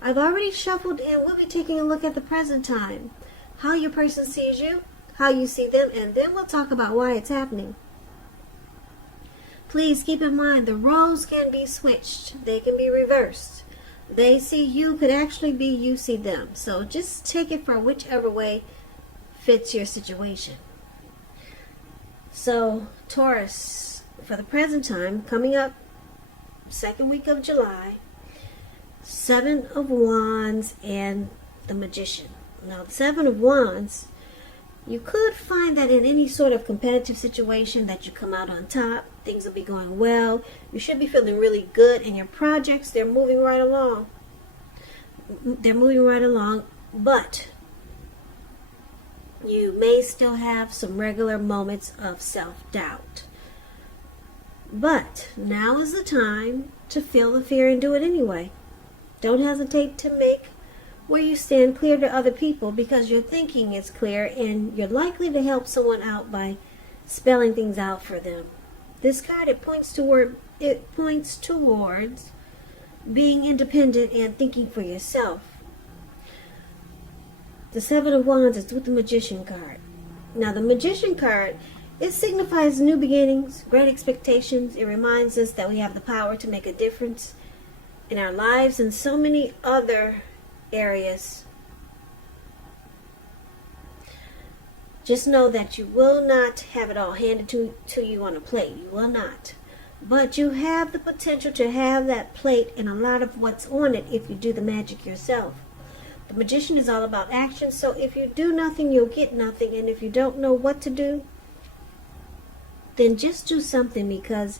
I've already shuffled and we'll be taking a look at the present time. How your person sees you, how you see them, and then we'll talk about why it's happening. Please keep in mind the roles can be switched. They can be reversed. They see you could actually be you see them. So just take it for whichever way fits your situation. So Taurus, for the present time, coming up second week of July, 7 of Wands and the Magician. Now the 7 of Wands, you could find that in any sort of competitive situation that you come out on top. Things will be going well. You should be feeling really good, and your projects, they're moving right along. They're moving right along, but you may still have some regular moments of self-doubt. But now is the time to feel the fear and do it anyway. Don't hesitate to make where you stand clear to other people, because your thinking is clear and you're likely to help someone out by spelling things out for them. This card, it points towards being independent and thinking for yourself. The 7 of Wands is with the Magician card. Now the Magician card, it signifies new beginnings, great expectations. It reminds us that we have the power to make a difference in our lives and so many other areas. Just know that you will not have it all handed to you on a plate. You will not. But you have the potential to have that plate and a lot of what's on it if you do the magic yourself. The Magician is all about action, so if you do nothing, you'll get nothing. And if you don't know what to do, then just do something, because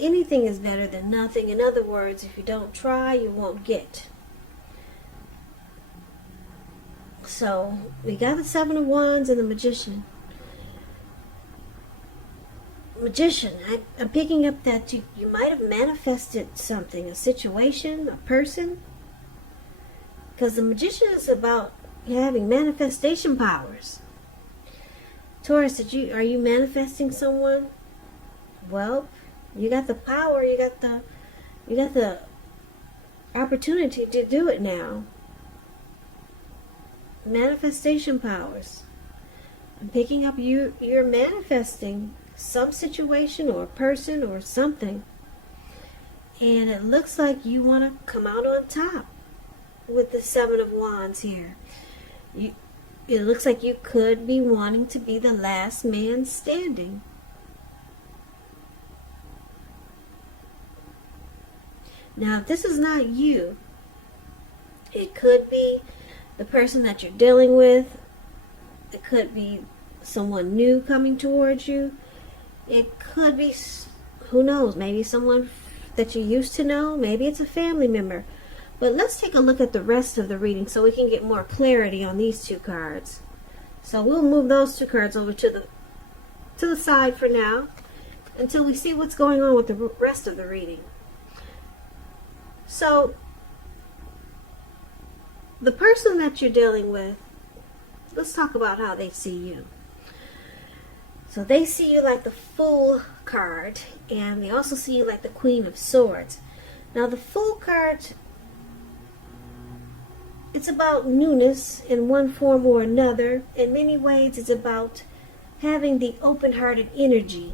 anything is better than nothing. In other words, if you don't try, you won't get. So we got the 7 of Wands and the Magician. Magician, I'm picking up that you might have manifested something, a situation, a person. Because the Magician is about having manifestation powers. Taurus, are you manifesting someone? Well, you got the power, you got the opportunity to do it now. Manifestation powers. I'm picking up you're manifesting some situation or a person or something, and it looks like you want to come out on top with the 7 of Wands here. It looks like you could be wanting to be the last man standing. Now, if this is not you, it could be the person that you're dealing with. It could be someone new coming towards you. It could be, who knows, maybe someone that you used to know. Maybe it's a family member. But let's take a look at the rest of the reading so we can get more clarity on these two cards. So we'll move those two cards over to the side for now until we see what's going on with the rest of the reading. So the person that you're dealing with, let's talk about how they see you. So they see you like the Fool card, and they also see you like the Queen of Swords. Now the Fool card, it's about newness in one form or another. In many ways, it's about having the open-hearted energy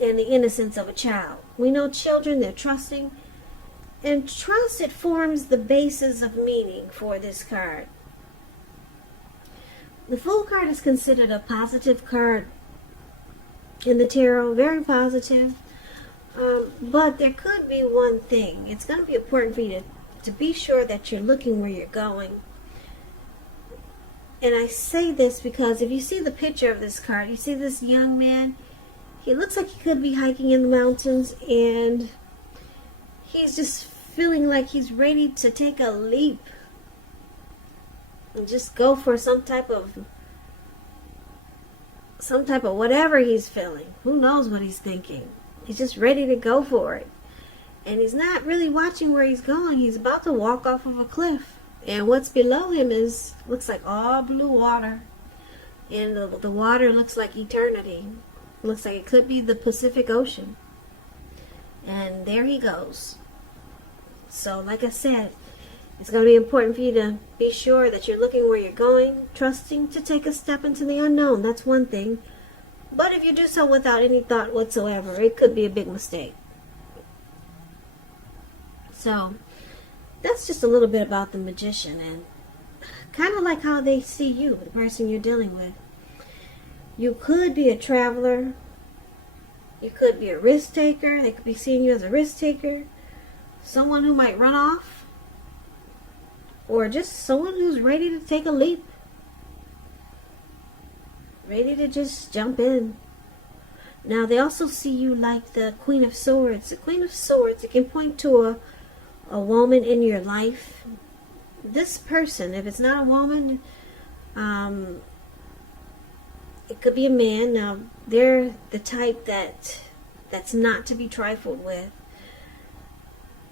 and the innocence of a child. We know children, they're trusting. And trust, it forms the basis of meaning for this card. The Fool card is considered a positive card in the tarot, very positive. But there could be one thing. It's going to be important for you to be sure that you're looking where you're going. And I say this because if you see the picture of this card, you see this young man. He looks like he could be hiking in the mountains, and he's just feeling like he's ready to take a leap and just go for some type of whatever he's feeling. Who knows what he's thinking? He's just ready to go for it. And he's not really watching where he's going. He's about to walk off of a cliff. And what's below him looks like all blue water. And the water looks like eternity. Looks like it could be the Pacific Ocean. And there he goes. So like I said, It's going to be important for you to be sure that you're looking where you're going, trusting to take a step into the unknown. That's one thing. But if you do so without any thought whatsoever, it could be a big mistake. So, that's just a little bit about the Magician, and kind of like how they see you, the person you're dealing with. You could be a traveler. You could be a risk taker. They could be seeing you as a risk taker. Someone who might run off. Or just someone who's ready to take a leap. Ready to just jump in. Now, they also see you like the Queen of Swords. The Queen of Swords, it can point to a woman in your life. This person, if it's not a woman, it could be a man. Now, they're the type that's not to be trifled with.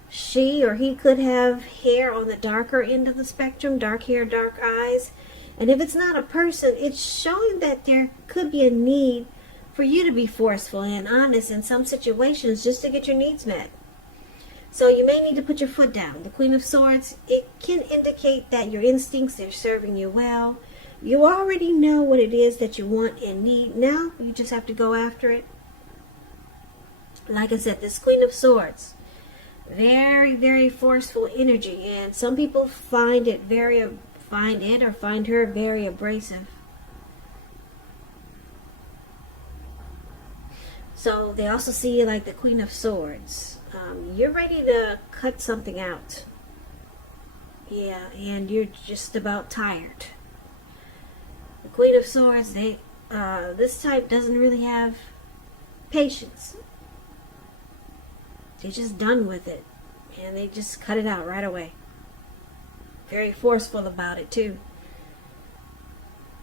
She or he could have hair on the darker end of the spectrum, dark hair, dark eyes. And if it's not a person, it's showing that there could be a need for you to be forceful and honest in some situations just to get your needs met. So you may need to put your foot down. The Queen of Swords, it can indicate that your instincts are serving you well. You already know what it is that you want and need. Now, you just have to go after it. Like I said, this Queen of Swords, very, very forceful energy, and some people find her very abrasive. So they also see you like the Queen of Swords. You're ready to cut something out. Yeah, and you're just about tired. The Queen of Swords, this type doesn't really have patience. They're just done with it, and they just cut it out right away. Very forceful about it too.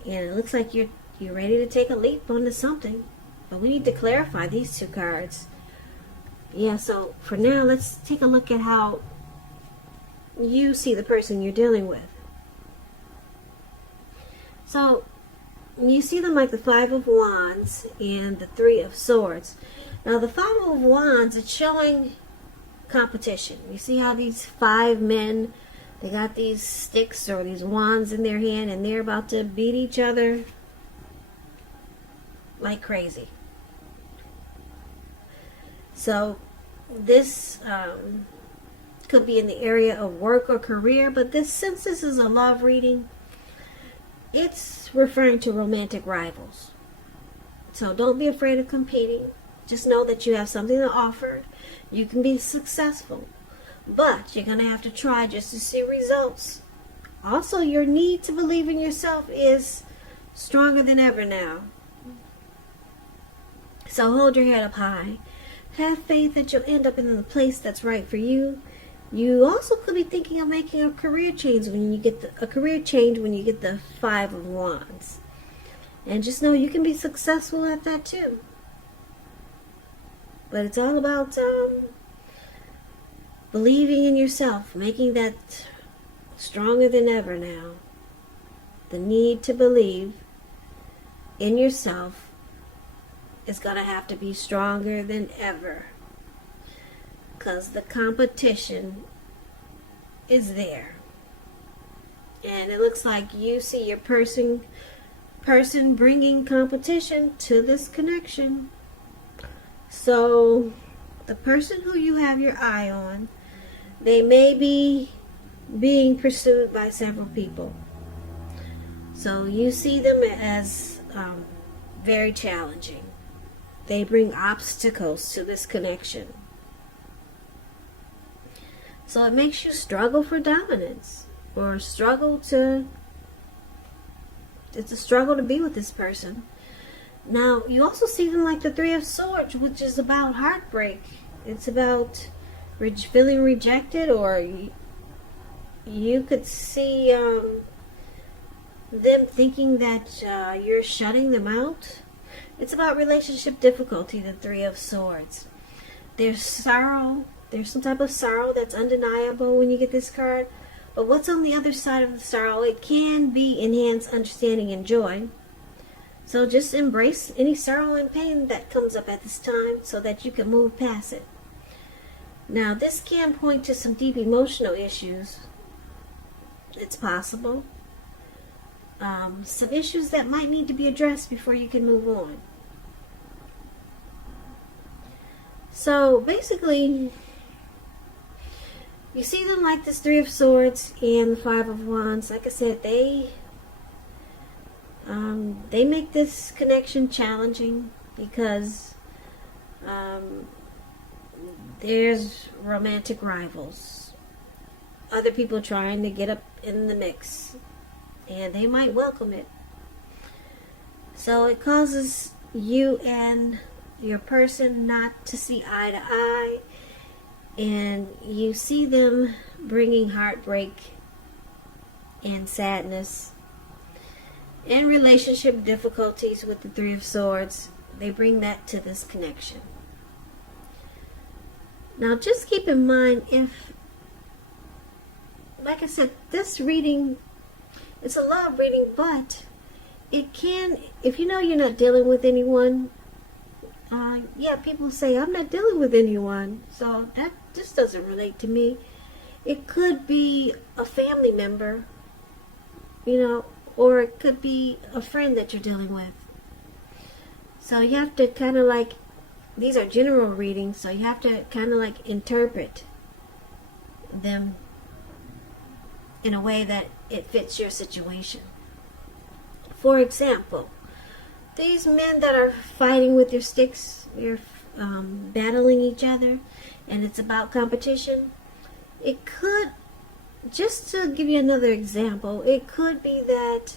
And it looks like you're ready to take a leap onto something. But we need to clarify these two cards. Yeah, so for now, let's take a look at how you see the person you're dealing with. So, you see them like the Five of Wands and the Three of Swords. Now, the Five of Wands, it's showing competition. You see how these five men, they got these sticks or these wands in their hand, and they're about to beat each other like crazy. So, this could be in the area of work or career, but since this is a love reading, it's referring to romantic rivals. So don't be afraid of competing. Just know that you have something to offer. You can be successful, but you're going to have to try just to see results. Also, your need to believe in yourself is stronger than ever now. So hold your head up high. Have faith that you'll end up in the place that's right for you. You also could be thinking of making a career change when you get the Five of Wands. And just know you can be successful at that too. But it's all about believing in yourself, making that stronger than ever now. The need to believe in yourself is going to have to be stronger than ever, because the competition is there. And it looks like you see your person bringing competition to this connection. So the person who you have your eye on, they may be being pursued by several people. So you see them as very challenging. They bring obstacles to this connection. So it makes you struggle for dominance, or it's a struggle to be with this person. Now, you also see them like the Three of Swords, which is about heartbreak. It's about feeling rejected, or you could see them thinking that you're shutting them out. It's about relationship difficulty, the Three of Swords. There's sorrow. There's some type of sorrow that's undeniable when you get this card. But what's on the other side of the sorrow? It can be enhanced understanding and joy. So just embrace any sorrow and pain that comes up at this time so that you can move past it. Now, this can point to some deep emotional issues It's possible. Some issues that might need to be addressed before you can move on. So basically, you see them like this Three of Swords and the Five of Wands. Like I said, they make this connection challenging because there's romantic rivals, other people trying to get up in the mix, and they might welcome it. So it causes you and your person not to see eye to eye, and you see them bringing heartbreak and sadness and relationship difficulties with the Three of Swords. They bring that to this connection. Now just keep in mind, if, like I said, this reading, it's a love reading, but it can, if you know you're not dealing with anyone, people say, I'm not dealing with anyone, so that just doesn't relate to me. It could be a family member, or it could be a friend that you're dealing with. So you have to kind of like, these are general readings, so you have to kind of like interpret them in a way that it fits your situation. For example, these men that are fighting with their sticks, they're battling each other, and it's about competition. It could, just to give you another example, it could be that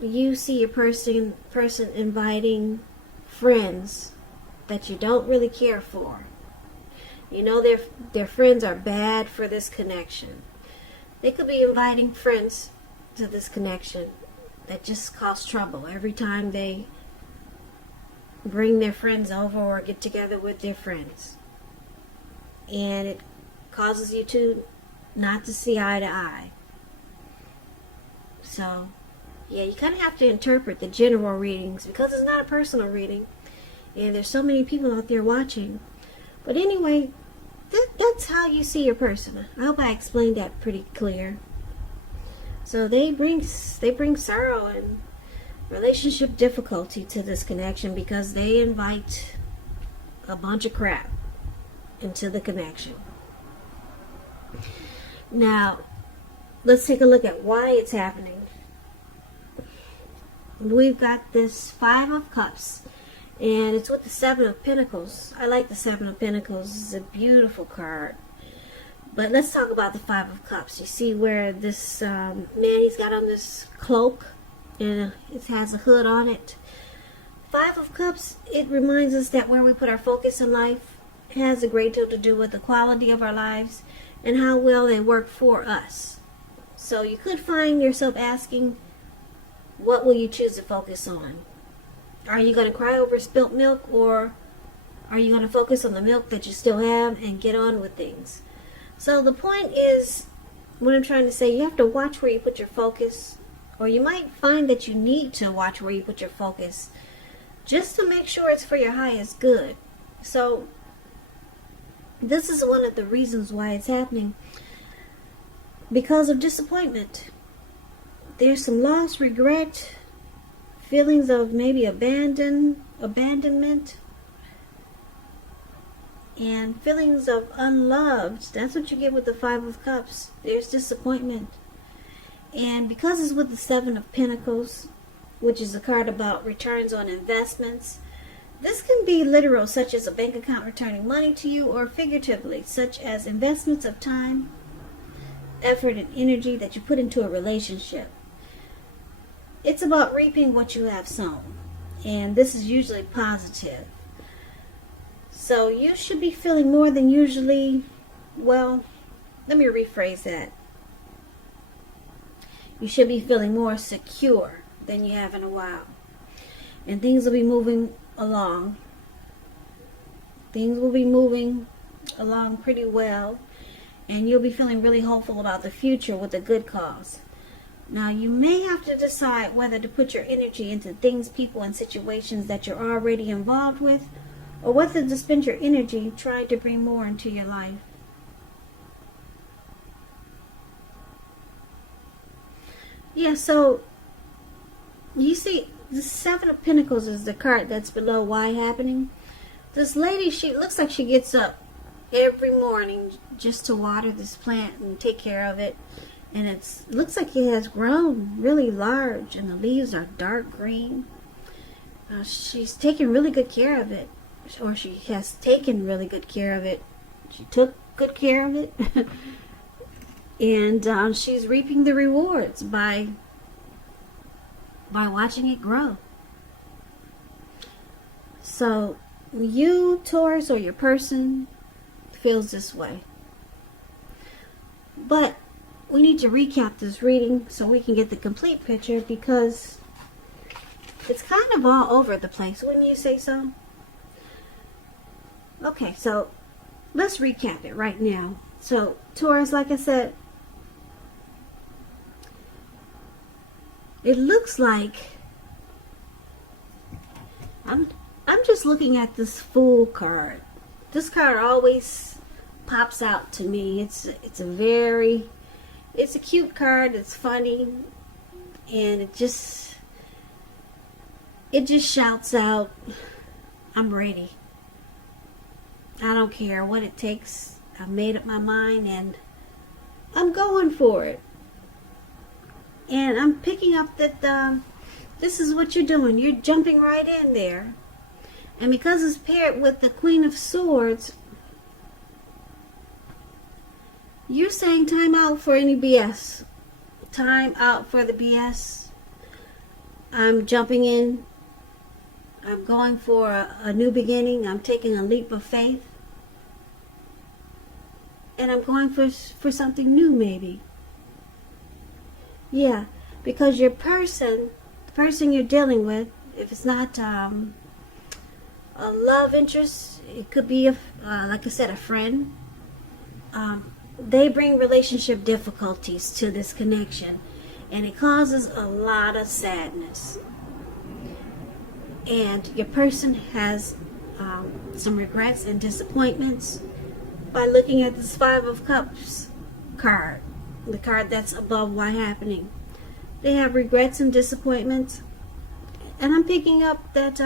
you see a person inviting friends that you don't really care for. Their friends are bad for this connection. They could be inviting friends to this connection that just cause trouble every time they bring their friends over or get together with their friends. And it causes you to not to see eye to eye. So, yeah, you kind of have to interpret the general readings because it's not a personal reading. And there's so many people out there watching. But anyway, that's how you see your person. I hope I explained that pretty clear. So they bring sorrow and relationship difficulty to this connection because they invite a bunch of crap into the connection. Now, let's take a look at why it's happening. We've got this Five of Cups, and it's with the Seven of Pentacles. I like the Seven of Pentacles. It's a beautiful card. But let's talk about the Five of Cups. You see where this man, he's got on this cloak, and it has a hood on it. Five of Cups, it reminds us that where we put our focus in life has a great deal to do with the quality of our lives and how well they work for us. So you could find yourself asking, what will you choose to focus on? Are you going to cry over spilt milk, or are you going to focus on the milk that you still have and get on with things? So the point is, what I'm trying to say, you have to watch where you put your focus, or you might find that you need to watch where you put your focus just to make sure it's for your highest good. So this is one of the reasons why it's happening. Because of disappointment. There's some loss, regret, feelings of maybe abandonment, and feelings of unloved. That's what you get with the Five of Cups. There's disappointment. And because it's with the Seven of Pentacles, which is a card about returns on investments, this can be literal, such as a bank account returning money to you, or figuratively, such as investments of time, effort, and energy that you put into a relationship. It's about reaping what you have sown. And this is usually positive. So you should be feeling more than usually, well, let me rephrase that. You should be feeling more secure than you have in a while. And things will be moving along. Things will be moving along pretty well. And you'll be feeling really hopeful about the future with a good cause. Now, you may have to decide whether to put your energy into things, people, and situations that you're already involved with, or whether to spend your energy trying to bring more into your life. Yeah, so you see, the Seven of Pentacles is the card that's below why happening. This lady, she looks like she gets up every morning just to water this plant and take care of it. And it looks like it has grown really large, and the leaves are dark green. She's taking really good care of it, or she has taken really good care of it. She took good care of it. And she's reaping the rewards by watching it grow. So you, Taurus, or your person feels this way. But we need to recap this reading so we can get the complete picture, because it's kind of all over the place, wouldn't you say so? Okay, so let's recap it right now. So Taurus, like I said, it looks like I'm just looking at this Fool card. This card always pops out to me. It's a cute card. It's funny, and it just shouts out, I'm ready. I don't care what it takes. I've made up my mind and I'm going for it. And I'm picking up that this is what you're doing. You're jumping right in there. And because it's paired with the Queen of Swords, you're saying time out for any BS. Time out for the BS. I'm jumping in. I'm going for a new beginning. I'm taking a leap of faith. And I'm going for something new, maybe. Yeah, because your person, the person you're dealing with, if it's not a love interest, it could be, like I said, a friend. They bring relationship difficulties to this connection, and it causes a lot of sadness. And your person has some regrets and disappointments by looking at this Five of Cups card, the card that's above why happening. They have regrets and disappointments, and I'm picking up that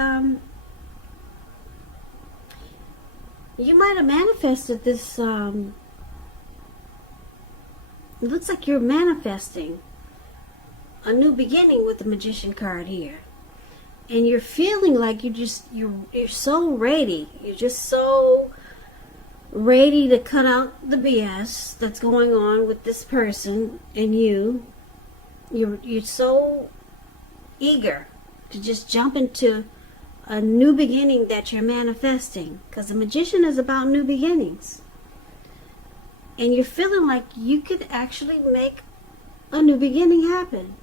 you might have manifested this. It looks like you're manifesting a new beginning with the Magician card here. And you're feeling like you're so ready. You're just so ready to cut out the BS that's going on with this person and you. You're so eager to just jump into a new beginning that you're manifesting. Because the Magician is about new beginnings. And you're feeling like you could actually make a new beginning happen.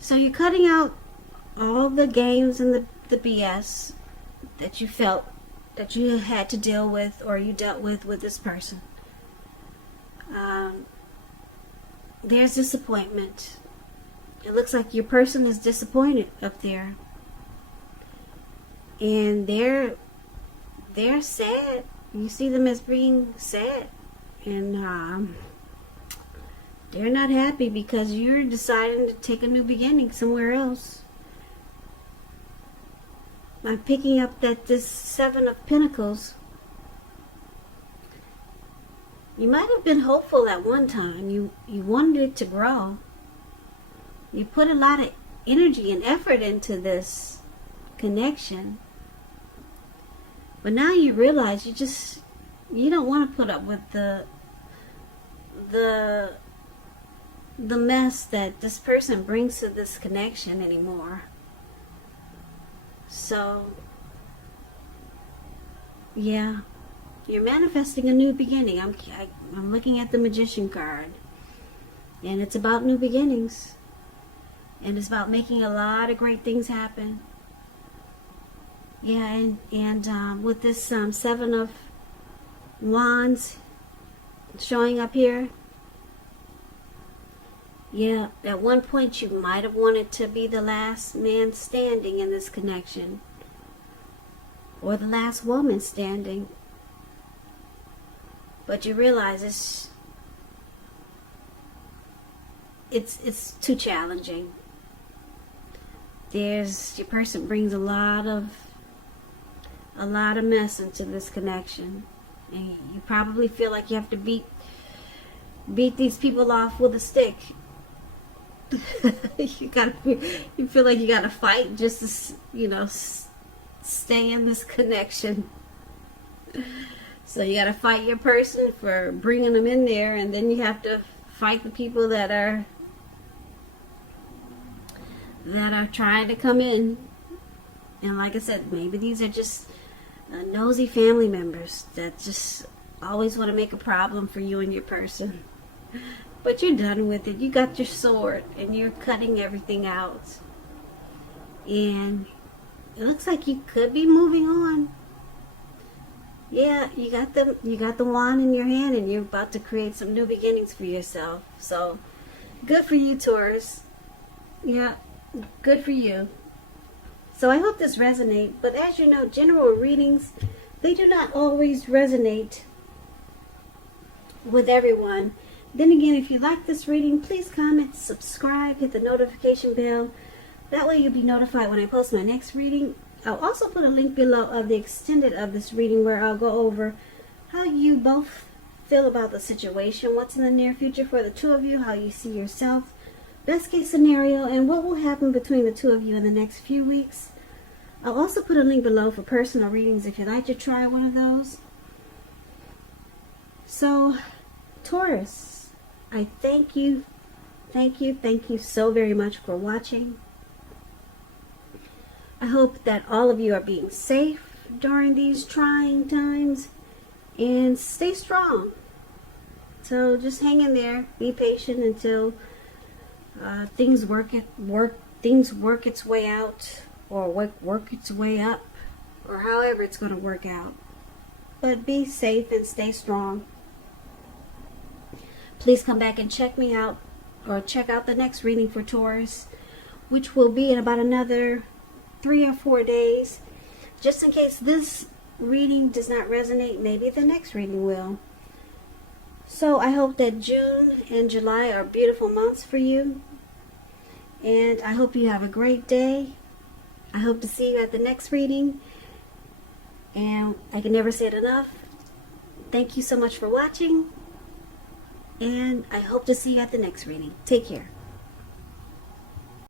So you're cutting out all the games and the BS that you felt that you had to deal with, or you dealt with this person. There's disappointment. It looks like your person is disappointed up there. And they're sad. You see them as being sad. And they're not happy because you're deciding to take a new beginning somewhere else. I'm picking up that this Seven of Pentacles, you might have been hopeful at one time. You wanted it to grow. You put a lot of energy and effort into this connection. But now you realize you don't want to put up with the mess that this person brings to this connection anymore. So, yeah, you're manifesting a new beginning. I'm looking at the Magician card, and it's about new beginnings, and it's about making a lot of great things happen. Yeah, and with this Seven of Wands showing up here. Yeah, at one point you might have wanted to be the last man standing in this connection. Or the last woman standing. But you realize it's too challenging. Your person brings a lot of mess into this connection, and you probably feel like you have to beat these people off with a stick. You feel like you gotta fight just to stay in this connection. So you gotta fight your person for bringing them in there, and then you have to fight the people that are trying to come in. And like I said, maybe these are just nosy family members that just always want to make a problem for you and your person. But you're done with it. You got your sword and you're cutting everything out. And it looks like you could be moving on. Yeah, you got the wand in your hand, and you're about to create some new beginnings for yourself. So good for you, Taurus. Yeah, good for you. So I hope this resonates. But as you know, general readings, they do not always resonate with everyone. Then again, if you like this reading, please comment, subscribe, hit the notification bell. That way you'll be notified when I post my next reading. I'll also put a link below of the extended of this reading, where I'll go over how you both feel about the situation, what's in the near future for the two of you, how you see yourself, best case scenario, and what will happen between the two of you in the next few weeks. I'll also put a link below for personal readings if you'd like to try one of those. So, Taurus, I thank you so very much for watching. I hope that all of you are being safe during these trying times, and stay strong. So just hang in there, be patient until things work its way out, or work its way up, or however it's going to work out. But be safe and stay strong. Please come back and check me out, or check out the next reading for Taurus, which will be in about another 3 or 4 days. Just in case this reading does not resonate, maybe the next reading will. So I hope that June and July are beautiful months for you, and I hope you have a great day. I hope to see you at the next reading, and I can never say it enough. Thank you so much for watching, and I hope to see you at the next reading. Take care.